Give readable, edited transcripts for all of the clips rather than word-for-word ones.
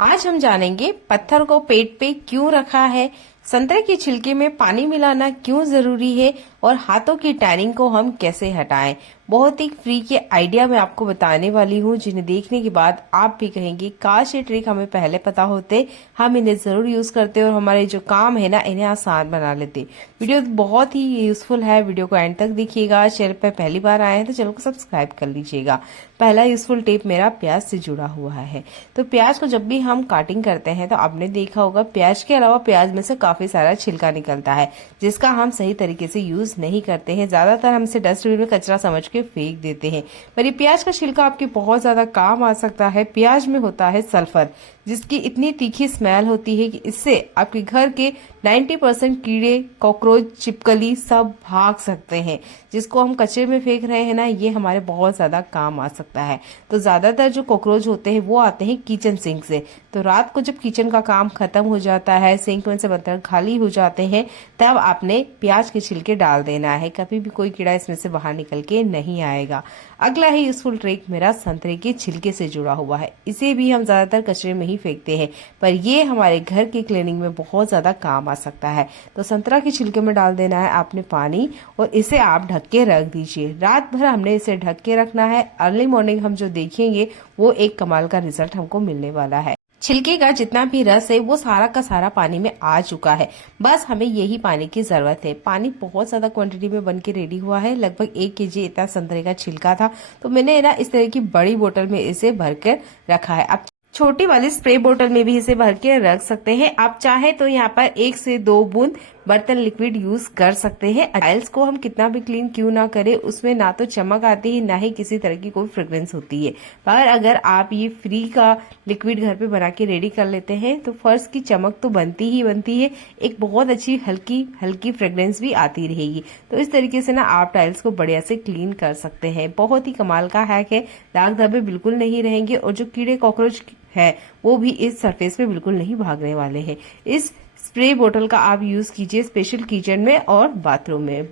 आज हम जानेंगे पत्थर को पेट पे क्यों रखा है, संतरे के छिलके में पानी मिलाना क्यों जरूरी है और हाथों की टैनिंग को हम कैसे हटाएं। बहुत ही फ्री के आइडिया मैं आपको बताने वाली हूँ, जिन्हें देखने के बाद आप भी कहेंगे काश ये ट्रिक हमें पहले पता होते, हम इन्हें जरूर यूज करते और हमारे जो काम है ना इन्हें आसान बना लेते। वीडियो बहुत ही यूजफुल है, वीडियो को एंड तक देखिएगा। चैनल पर पहली बार आए हैं तो चैनल को सब्सक्राइब कर लीजिएगा। पहला यूजफुल टिप मेरा प्याज से जुड़ा हुआ है। तो प्याज को जब भी हम काटिंग करते हैं तो आपने देखा होगा प्याज के अलावा प्याज में से काफी सारा छिलका निकलता है, जिसका हम सही तरीके से यूज नहीं करते हैं। ज्यादातर हम इसे डस्टबिन में कचरा समझ के फेंक देते हैं, पर ये प्याज का छिलका आपके बहुत ज्यादा काम आ सकता है। प्याज में होता है सल्फर, जिसकी इतनी तीखी स्मेल होती है कि इससे आपके घर के 90% कीड़े, कॉकरोच, छिपकली सब भाग सकते हैं। जिसको हम कचरे में फेंक रहे हैं ना, ये हमारे बहुत ज्यादा काम आ सकता है। तो ज्यादातर जो कॉकरोच होते हैं वो आते हैं किचन सिंक से। तो रात को जब किचन का काम खत्म हो जाता है, सिंक में से बर्तन खाली हो जाते हैं, तब आपने प्याज के छिलके डाल देना है। कभी भी कोई कीड़ा इसमें से बाहर निकल के नहीं आएगा। अगला ही यूजफुल ट्रिक मेरा संतरे के छिलके से जुड़ा हुआ है। इसे भी हम ज्यादातर कचरे में ही फेंकते हैं, पर ये हमारे घर की क्लीनिंग में बहुत ज्यादा काम आ सकता है। तो संतरा के छिलके में डाल देना है आपने पानी और इसे आप ढक के रख दीजिए। रात भर हमने इसे ढक के रखना है। अर्ली मॉर्निंग हम जो देखेंगे वो एक कमाल का रिजल्ट हमको मिलने वाला है। छिलके का जितना भी रस है वो सारा का सारा पानी में आ चुका है, बस हमें यही पानी की जरूरत है। पानी बहुत ज्यादा क्वांटिटी में बन के रेडी हुआ है, लगभग 1 केजी इतना संतरे का छिलका था। तो मैंने ना इस तरह की बड़ी बोतल में इसे भर कर रखा है। अब छोटी वाली स्प्रे बोतल में भी इसे भर के रख सकते हैं। आप चाहे तो यहाँ पर 1 से 2 बूंद बर्तन लिक्विड यूज कर सकते हैं। टाइल्स को हम कितना भी क्लीन क्यों ना करें, उसमें ना तो चमक आती है ना ही किसी तरह की कोई फ्रेग्रेंस होती है। पर अगर आप ये फ्री का लिक्विड घर पे बना के रेडी कर लेते हैं तो फर्श की चमक तो बनती ही बनती है, एक बहुत अच्छी हल्की हल्की फ्रेग्रेंस भी आती रहेगी। तो इस तरीके से ना आप टाइल्स को बढ़िया से क्लीन कर सकते हैं। बहुत ही कमाल का हैक है, दाग धब्बे बिल्कुल नहीं रहेंगे और जो कीड़े कॉकरोच है वो भी इस सरफेस पे बिल्कुल नहीं भागने वाले हैं। इस स्प्रे बोतल का आप यूज कीजिए स्पेशल किचन में और बाथरूम में।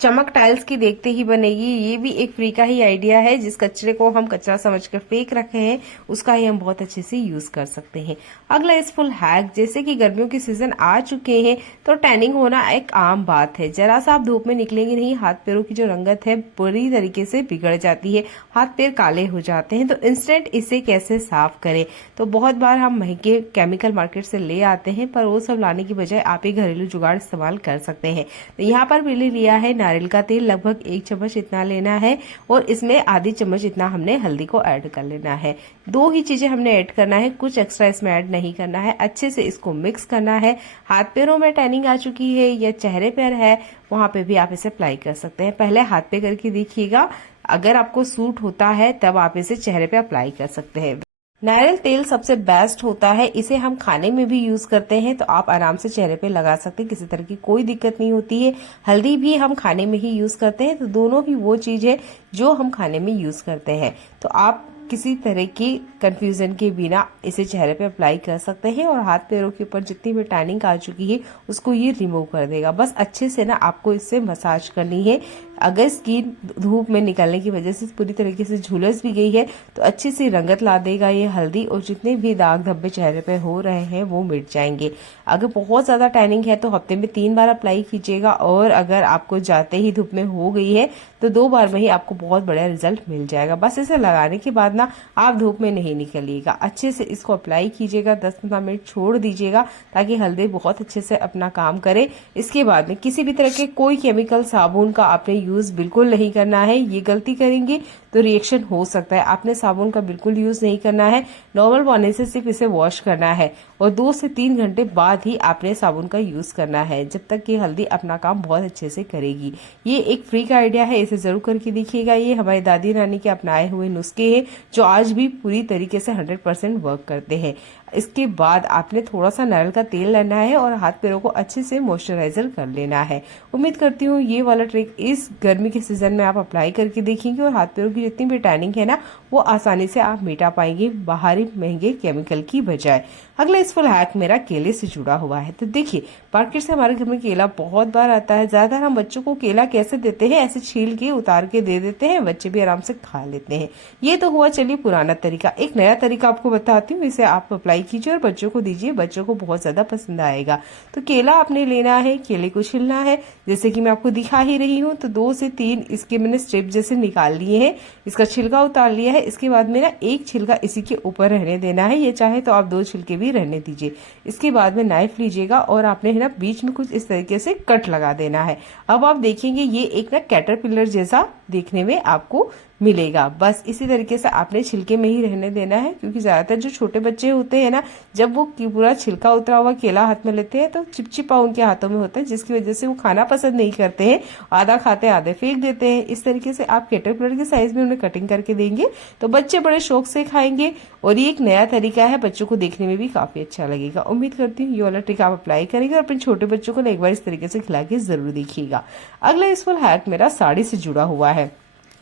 चमक टाइल्स की देखते ही बनेगी। ये भी एक फ्री का ही आइडिया है। जिस कचरे को हम कचरा समझकर फेंक रखे हैं उसका ही हम बहुत अच्छे से यूज कर सकते हैं। अगला यूजफुल हैक, जैसे कि गर्मियों के सीजन आ चुके हैं तो टैनिंग होना एक आम बात है। जरा सा आप धूप में निकलेंगे नहीं, हाथ पैरों की जो रंगत है पूरी तरीके से बिगड़ जाती है, हाथ पैर काले हो जाते हैं। तो इंस्टेंट इसे कैसे साफ करें, तो बहुत बार हम महंगे केमिकल मार्केट से ले आते हैं, पर वो सब लाने की बजाय आप ही घरेलू जुगाड़ इस्तेमाल कर सकते हैं। तो यहाँ पर मैंने लिया है नारियल का तेल, लगभग 1 चम्मच इतना लेना है और इसमें आधी चम्मच इतना हमने हल्दी को ऐड कर लेना है। 2 ही चीजें हमने ऐड करना है, कुछ एक्स्ट्रा इसमें ऐड नहीं करना है। अच्छे से इसको मिक्स करना है। हाथ पैरों में टैनिंग आ चुकी है या चेहरे पर है, वहां पे भी आप इसे अप्लाई कर सकते हैं। पहले हाथ पे करके देखिएगा, अगर आपको सूट होता है तब आप इसे चेहरे पे अप्लाई कर सकते हैं। नारियल तेल सबसे बेस्ट होता है, इसे हम खाने में भी यूज करते हैं, तो आप आराम से चेहरे पे लगा सकते हैं, किसी तरह की कोई दिक्कत नहीं होती है। हल्दी भी हम खाने में ही यूज करते हैं, तो दोनों ही वो चीज है जो हम खाने में यूज करते हैं। तो आप किसी तरह की कंफ्यूजन के बिना इसे चेहरे पे अप्लाई कर सकते हैं और हाथ पैरों के ऊपर जितनी भी टैनिंग आ चुकी है उसको ये रिमूव कर देगा। बस अच्छे से ना आपको इससे मसाज करनी है। अगर स्किन धूप में निकलने की वजह से पूरी तरीके से झुलस भी गई है तो अच्छी सी रंगत ला देगा ये हल्दी, और जितने भी दाग धब्बे चेहरे पे हो रहे हैं वो मिट जाएंगे। अगर बहुत ज्यादा टैनिंग है तो हफ्ते में 3 बार अप्लाई कीजिएगा, और अगर आपको जाते ही धूप में हो गई है तो 2 बार में ही आपको बहुत बढ़िया रिजल्ट मिल जाएगा। बस इसे लगाने के बाद ना आप धूप में नहीं निकलिएगा, अच्छे से इसको अप्लाई कीजिएगा, 10-15 मिनट छोड़ दीजिएगा ताकि हल्दी बहुत अच्छे से अपना काम करे। इसके बाद में किसी भी तरह के कोई केमिकल साबुन का आपने यूज बिल्कुल नहीं करना है। ये गलती करेंगे तो रिएक्शन हो सकता है। आपने साबुन का बिल्कुल यूज नहीं करना है, नॉर्मल पानी से सिर्फ इसे वॉश करना है और 2 से 3 घंटे बाद ही आपने साबुन का यूज करना है, जब तक कि हल्दी अपना काम बहुत अच्छे से करेगी। ये एक फ्री का आइडिया है, इसे जरूर करके देखिएगा। ये हमारी दादी नानी के अपनाए हुए नुस्खे हैं जो आज भी पूरी तरीके से 100% वर्क करते हैं। इसके बाद आपने थोड़ा सा नारियल का तेल लेना है और हाथ पैरों को अच्छे से मॉइस्चराइजर कर लेना है। उम्मीद करती हूँ ये वाला ट्रिक इस गर्मी के सीजन में आप अप्लाई करके देखेंगे और हाथ पैरों की जितनी भी टैनिंग है ना वो आसानी से आप मिटा पाएंगे बाहरी महंगे केमिकल की बजाय। अगला इस फुल हैक मेरा केले से जुड़ा हुआ है। तो देखिए, मार्केट से हमारे घर में केला बहुत बार आता है। ज्यादातर हम बच्चों को केला कैसे देते हैं, ऐसे छील के उतार के दे देते हैं, बच्चे भी आराम से खा लेते हैं। ये तो हुआ चलिए पुराना तरीका। एक नया तरीका आपको बताती हूँ, इसे आप अप्लाई कीजिए और बच्चों को दीजिए, बच्चों को बहुत ज्यादा पसंद आएगा। तो केला आपने लेना है, केले को छिलना है, जैसे कि मैं आपको दिखा ही रही हूँ। तो 2 से 3 इसके मैंने स्ट्रिप जैसे निकाल लिए हैं, इसका छिलका उतार लिया है। इसके बाद में ना एक छिलका इसी के ऊपर रहने देना है, ये चाहे तो आप 2 छिलके भी रहने दीजिए। इसके बाद में नाइफ लीजिएगा और आपने है ना बीच में कुछ इस तरीके से कट लगा देना है। अब आप देखेंगे ये एक ना कैटरपिलर जैसा देखने में आपको मिलेगा। बस इसी तरीके से आपने छिलके में ही रहने देना है, क्योंकि ज्यादातर जो छोटे बच्चे होते हैं ना, जब वो पूरा छिलका उतरा हुआ केला हाथ में लेते हैं तो चिपचिपा उनके हाथों में होता है, जिसकी वजह से वो खाना पसंद नहीं करते हैं, आधा खाते आधे फेंक देते हैं। इस तरीके से आप कैटरपिलर के साइज में उन्हें कटिंग करके देंगे तो बच्चे बड़े शौक से खाएंगे और ये एक नया तरीका है, बच्चों को देखने में भी काफी अच्छा लगेगा। उम्मीद करती हूँ ये वाला ट्रिक आप अप्लाई करेंगे और अपने छोटे बच्चों को एक बार इस तरीके से खिला के जरूर देखिएगा। अगला यूजफुल हैक मेरा साड़ी से जुड़ा हुआ है।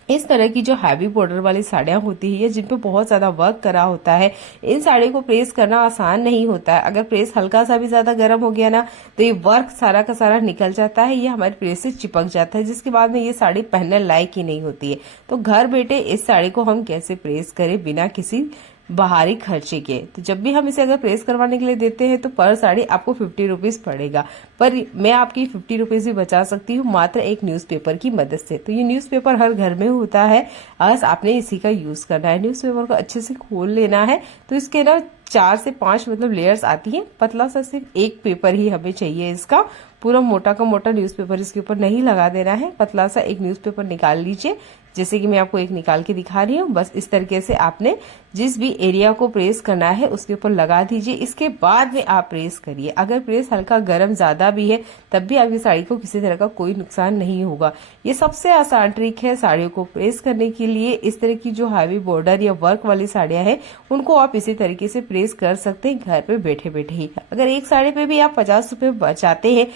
इस तरह की जो हैवी बॉर्डर वाली साड़ियां होती है जिन पे बहुत ज्यादा वर्क करा होता है, इन साड़ी को प्रेस करना आसान नहीं होता है। अगर प्रेस हल्का सा भी ज्यादा गर्म हो गया ना तो ये वर्क सारा का सारा निकल जाता है, ये हमारे प्रेस से चिपक जाता है, जिसके बाद में ये साड़ी पहनने लायक ही नहीं होती है। तो घर बैठे इस साड़ी को हम कैसे प्रेस करें बिना किसी बाहरी खर्चे के। तो जब भी हम इसे अगर प्रेस करवाने के लिए देते हैं तो पर साड़ी आपको 50 रुपीज पड़ेगा, पर मैं आपकी 50 रुपीज भी बचा सकती हूँ मात्र एक न्यूज़पेपर की मदद से। तो ये न्यूज़पेपर हर घर में होता है, बस आपने इसी का यूज करना है। न्यूज़पेपर को अच्छे से खोल लेना है। तो इसके ना 4 से 5 मतलब लेयर्स आती हैं, पतला सा सिर्फ एक पेपर ही हमें चाहिए इसका। पूरा मोटा का मोटा न्यूज़पेपर इसके ऊपर नहीं लगा देना है, पतला सा एक न्यूज़पेपर निकाल लीजिए, जैसे कि मैं आपको एक निकाल के दिखा रही हूँ। बस इस तरीके से आपने जिस भी एरिया को प्रेस करना है उसके ऊपर लगा दीजिए। इसके बाद में आप प्रेस करिए। अगर प्रेस हल्का गर्म ज्यादा भी है तब भी आपकी साड़ी को किसी तरह का कोई नुकसान नहीं होगा। ये सबसे आसान ट्रिक है साड़ियों को प्रेस करने के लिए। इस तरह की जो हैवी बॉर्डर या वर्क वाली साड़ियां हैं उनको आप इसी तरीके से प्रेस कर सकते हैं घर पे बैठे बैठे ही। अगर एक साड़ी पे भी आप 50 रुपए बचाते हैं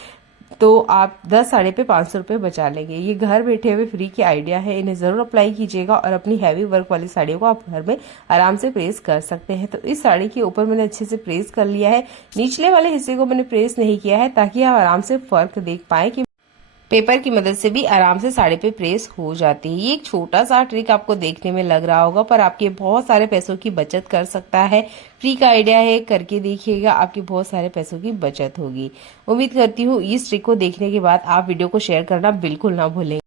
तो आप 10 साड़ी पे 500 रुपए बचा लेंगे। ये घर बैठे हुए फ्री के आइडिया है, इन्हें जरूर अप्लाई कीजिएगा और अपनी हैवी वर्क वाली साड़ियों को आप घर में आराम से प्रेस कर सकते हैं। तो इस साड़ी के ऊपर मैंने अच्छे से प्रेस कर लिया है, निचले वाले हिस्से को मैंने प्रेस नहीं किया है ताकि आप आराम से फर्क देख पाए कि पेपर की मदद से भी आराम से साड़ी पे प्रेस हो जाती है। ये एक छोटा सा ट्रिक आपको देखने में लग रहा होगा, पर आपके बहुत सारे पैसों की बचत कर सकता है। फ्री का आइडिया है, करके देखिएगा, आपके बहुत सारे पैसों की बचत होगी। उम्मीद करती हूँ इस ट्रिक को देखने के बाद आप वीडियो को शेयर करना बिल्कुल ना भूलें।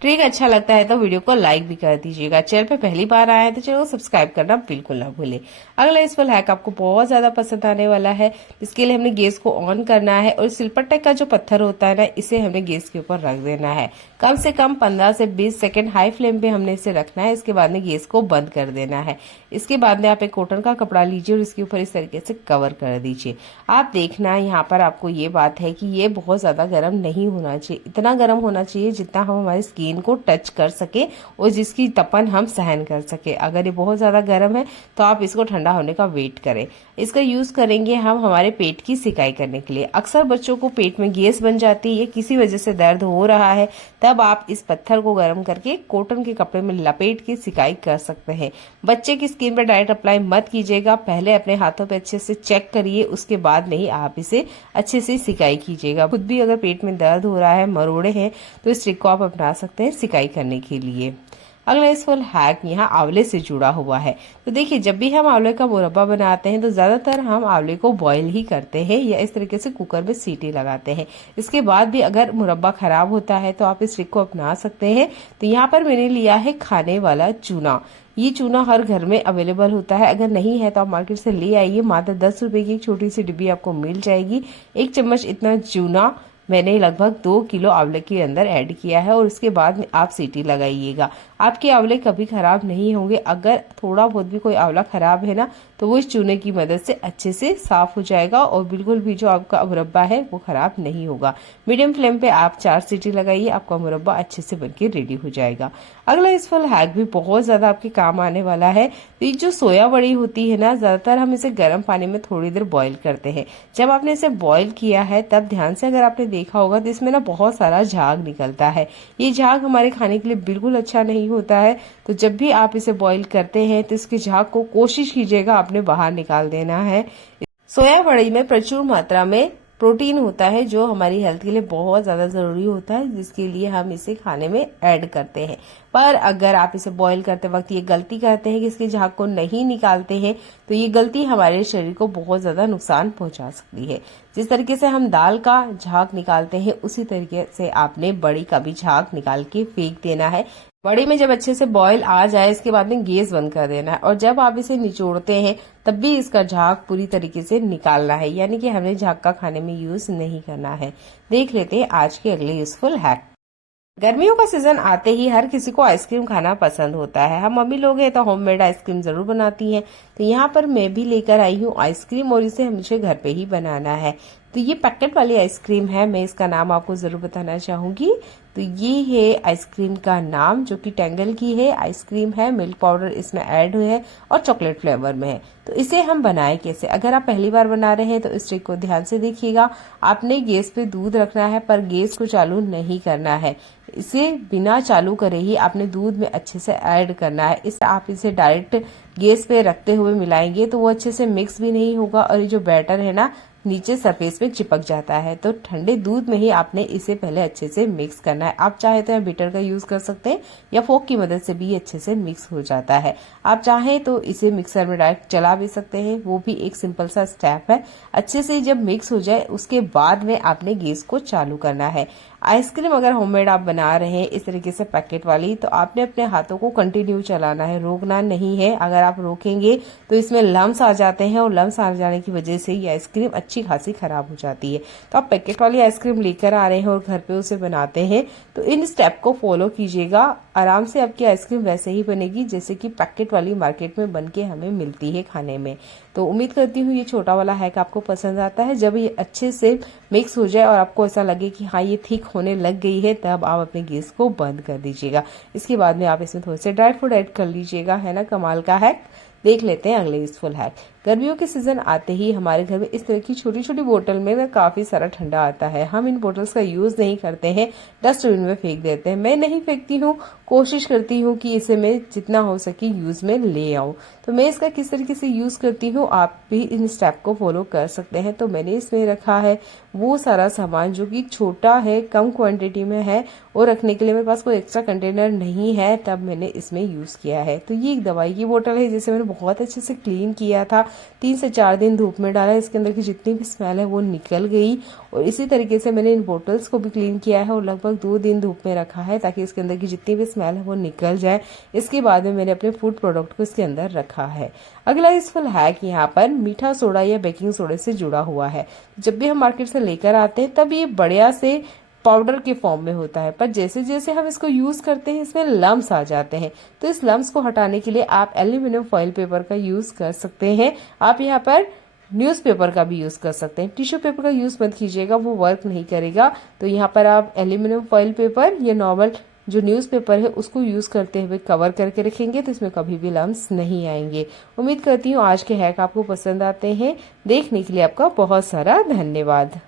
ट्रिक अच्छा लगता है तो वीडियो को लाइक भी कर दीजिएगा। चैनल पे पहली बार आए हैं तो चैनल को सब्सक्राइब करना बिल्कुल ना भूलें। अगला इस फल हैक आपको बहुत ज्यादा पसंद आने वाला है। इसके लिए हमने गैस को ऑन करना है और सिलपट्टे का जो पत्थर होता है ना, इसे हमने गैस के ऊपर रख देना है। कम से कम 15 से 20 सेकंड हाई फ्लेम पे हमने इसे रखना है। इसके बाद में गैस को बंद कर देना है। इसके बाद में आप एक कॉटन का कपड़ा लीजिए और इसके ऊपर इस तरीके से कवर कर दीजिए। आप देखना यहाँ पर आपको ये बात है कि ये बहुत ज्यादा गर्म नहीं होना चाहिए, इतना गर्म होना चाहिए जितना हम हमारी स्किन को टच कर सके और जिसकी तपन हम सहन कर सके। अगर ये बहुत ज्यादा गर्म है तो आप इसको ठंडा होने का वेट करें। इसका यूज करेंगे हम हमारे पेट की सिकाई करने के लिए। अक्सर बच्चों को पेट में गैस बन जाती है, किसी वजह से दर्द हो रहा है, तब आप इस पत्थर को गर्म करके कॉटन के कपड़े में लपेट के सिकाई कर सकते हैं। बच्चे की स्किन पर डायरेक्ट अप्लाई मत कीजिएगा, पहले अपने हाथों पे अच्छे से चेक करिए, उसके बाद में ही आप इसे अच्छे से सिकाई कीजिएगा। खुद भी अगर पेट में दर्द हो रहा है, मरोड़े हैं, तो इस ट्रिक को आप अपना सकते हैं सिकाई करने के लिए। अगला इस फल हैक यहाँ आंवले से जुड़ा हुआ है। तो देखिए, जब भी हम आंवले का मुरब्बा बनाते हैं तो ज्यादातर हम आंवले को बॉईल ही करते हैं या इस तरीके से कुकर में सीटी लगाते हैं। इसके बाद भी अगर मुरब्बा खराब होता है तो आप इस ट्रिक को अपना सकते हैं। तो यहाँ पर मैंने लिया है खाने वाला चूना। ये चूना हर घर में अवेलेबल होता है, अगर नहीं है तो आप मार्केट से ले आइए। मात्र 10 रुपए की एक छोटी सी डिब्बी आपको मिल जाएगी। 1 चम्मच इतना चूना मैंने लगभग 2 किलो आंवले के अंदर ऐड किया है और उसके बाद में आप सीटी लगाइएगा। आपके आंवले कभी खराब नहीं होंगे। अगर थोड़ा बहुत भी कोई आंवला खराब है ना तो वो इस चूने की मदद से अच्छे से साफ हो जाएगा और बिल्कुल भी जो आपका मुरब्बा है वो खराब नहीं होगा। मीडियम फ्लेम पे आप 4 सीटी लगाइए, आपका मुरब्बा अच्छे से बनके रेडी हो जाएगा। अगला यूजफुल हैक भी बहुत ज्यादा आपके काम आने वाला है। तो ये जो सोया बड़ी होती है ना, ज्यादातर हम इसे गर्म पानी में थोड़ी देर बॉईल करते हैं। जब आपने इसे बॉईल किया है तब ध्यान से अगर आपने देखा होगा तो इसमें ना बहुत सारा झाग निकलता है। ये झाग हमारे खाने के लिए बिल्कुल अच्छा नहीं होता है। तो जब भी आप इसे बॉईल करते हैं तो इसके झाग को कोशिश कीजिएगा आपने बाहर निकाल देना है। सोया बड़ी में प्रचुर मात्रा में प्रोटीन होता है जो हमारी हेल्थ के लिए बहुत ज्यादा जरूरी होता है, जिसके लिए हम इसे खाने में ऐड करते हैं। पर अगर आप इसे बॉईल करते वक्त ये गलती करते हैं कि इसके झाग को नहीं निकालते हैं तो ये गलती हमारे शरीर को बहुत ज्यादा नुकसान पहुंचा सकती है। जिस तरीके से हम दाल का झाग निकालते हैं उसी तरीके से आपने बड़ी का भी झाग निकाल के फेंक देना है। बड़ी में जब अच्छे से बॉईल आ जाए इसके बाद में गैस बंद कर देना है और जब आप इसे निचोड़ते हैं तब भी इसका झाग पूरी तरीके से निकालना है, यानी कि हमें झाग का खाने में यूज नहीं करना है। देख लेते हैं आज के अगले यूजफुल हैक। गर्मियों का सीजन आते ही हर किसी को आइसक्रीम खाना पसंद होता है। हम मम्मी लोग हैं तो होममेड आइसक्रीम जरूर बनाती हैं। तो यहाँ पर मैं भी लेकर आई हूँ आइसक्रीम और इसे मुझे घर पे ही बनाना है। तो ये पैकेट वाली आइसक्रीम है, मैं इसका नाम आपको जरूर बताना चाहूंगी। तो ये है आइसक्रीम का नाम जो कि टेंगल की है आइसक्रीम है। मिल्क पाउडर इसमें ऐड हुए है और चॉकलेट फ्लेवर में है। तो इसे हम बनाए कैसे, अगर आप पहली बार बना रहे हैं तो इस ट्रिक को ध्यान से देखिएगा। आपने गैस पे दूध रखना है पर गैस को चालू नहीं करना है। इसे बिना चालू करे ही आपने दूध में अच्छे से ऐड करना है। इसे आप इसे डायरेक्ट गैस पे रखते हुए मिलाएंगे तो वो अच्छे से मिक्स भी नहीं होगा और ये जो बैटर है ना नीचे सरफेस पे चिपक जाता है। तो ठंडे दूध में ही आपने इसे पहले अच्छे से मिक्स करना है। आप चाहे तो बीटर का यूज कर सकते हैं या फोक की मदद से भी अच्छे से मिक्स हो जाता है। आप चाहे तो इसे मिक्सर में डायरेक्ट चला भी सकते हैं, वो भी एक सिंपल सा स्टेप है। अच्छे से जब मिक्स हो जाए उसके बाद में आपने गैस को चालू करना है। आइसक्रीम अगर होममेड आप बना रहे हैं इस तरीके से पैकेट वाली तो आपने अपने हाथों को कंटिन्यू चलाना है, रोकना नहीं है। अगर आप रोकेंगे तो इसमें लम्स आ जाते हैं और लम्स आ जाने की वजह से ये आइसक्रीम अच्छी खासी खराब हो जाती है। तो आप पैकेट वाली आइसक्रीम लेकर आ रहे हैं और घर पे उसे बनाते हैं तो इन स्टेप को फॉलो कीजिएगा। आराम से आपकी आइसक्रीम वैसे ही बनेगी जैसे कि पैकेट वाली मार्केट में बन के हमें मिलती है खाने में। तो उम्मीद करती हूँ ये छोटा वाला हैक आपको पसंद आता है। जब ये अच्छे से मिक्स हो जाए और आपको ऐसा लगे कि हाँ ये थिक होने लग गई है तब आप अपने गैस को बंद कर दीजिएगा। इसके बाद में आप इसमें थोड़े से ड्राई फ्रूट ऐड कर लीजिएगा। है ना कमाल का हैक। देख लेते हैं अगले यूजफुल हैक। गर्मियों के सीजन आते ही हमारे घर में इस तरह की छोटी छोटी बोतल में ना काफी सारा ठंडा आता है। हम इन बोतल्स का यूज नहीं करते हैं, डस्टबिन में फेंक देते हैं। मैं नहीं फेंकती हूँ, कोशिश करती हूँ कि इसे मैं जितना हो सके यूज में ले आऊं। तो मैं इसका किस तरीके से यूज करती हूँ आप भी इन स्टेप को फॉलो कर सकते हैं। तो मैंने इसमें रखा है वो सारा सामान जो कि छोटा है, कम क्वांटिटी में है और रखने के लिए मेरे पास कोई एक्स्ट्रा कंटेनर नहीं है, तब मैंने इसमें यूज किया है। तो ये एक दवाई की बोतल है जिसे मैंने बहुत अच्छे से क्लीन किया था, 3 से 4 दिन धूप में डाला, इसके अंदर की जितनी भी स्मेल है वो निकल गई। और इसी तरीके से मैंने इन बोटल्स को भी क्लीन किया है और लगभग 2 दिन धूप में रखा है ताकि इसके अंदर की जितनी भी स्मेल है वो निकल जाए। इसके बाद में मैंने अपने फूड प्रोडक्ट को इसके अंदर रखा है। अगला यूजफुल हैक यहाँ पर मीठा सोडा या बेकिंग सोडा से जुड़ा हुआ है। जब भी हम मार्केट से लेकर आते हैं तब ये बढ़िया से पाउडर के फॉर्म में होता है, पर जैसे जैसे हम इसको यूज करते हैं इसमें लम्स आ जाते हैं। तो इस लम्स को हटाने के लिए आप एल्यूमिनियम फॉइल पेपर का यूज कर सकते हैं। आप यहाँ पर न्यूज़पेपर का भी यूज कर सकते हैं। टिश्यू पेपर का यूज मत कीजिएगा, वो वर्क नहीं करेगा। तो यहाँ पर आप एल्यूमिनियम फॉइल पेपर या नॉर्मल जो न्यूज़पेपर है उसको यूज करते हुए कवर करके रखेंगे तो इसमें कभी भी लम्स नहीं आएंगे। उम्मीद करती हूँ आज के हैक आपको पसंद आते हैं। देखने के लिए आपका बहुत सारा धन्यवाद।